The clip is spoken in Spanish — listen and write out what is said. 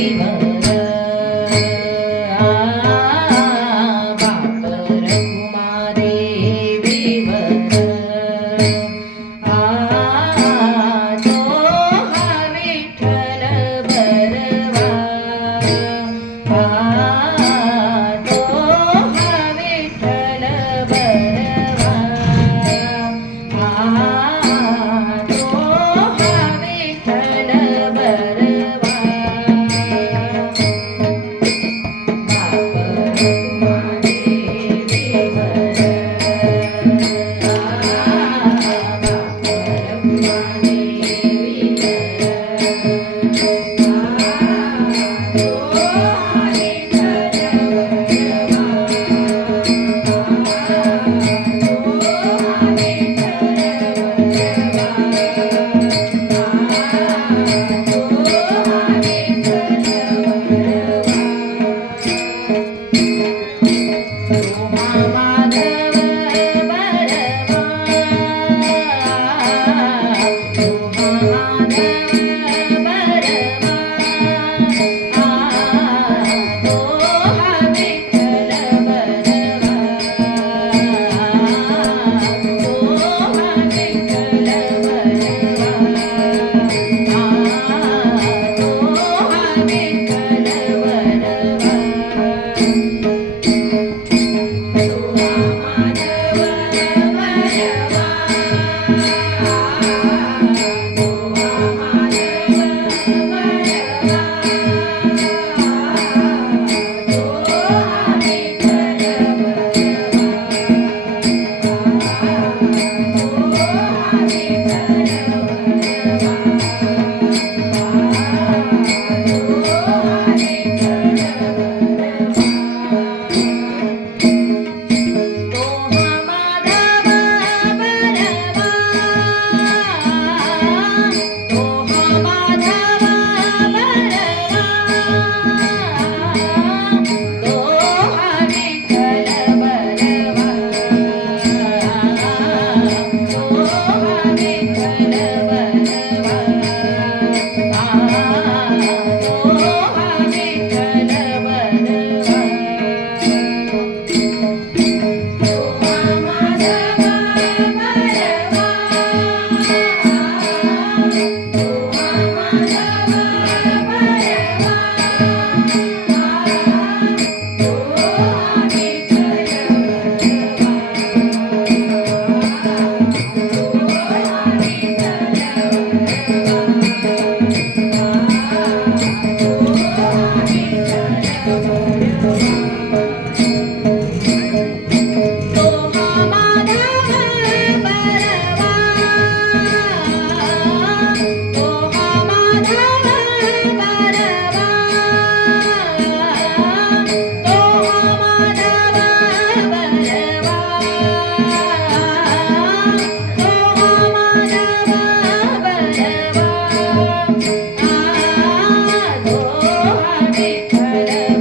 vida. Thank you.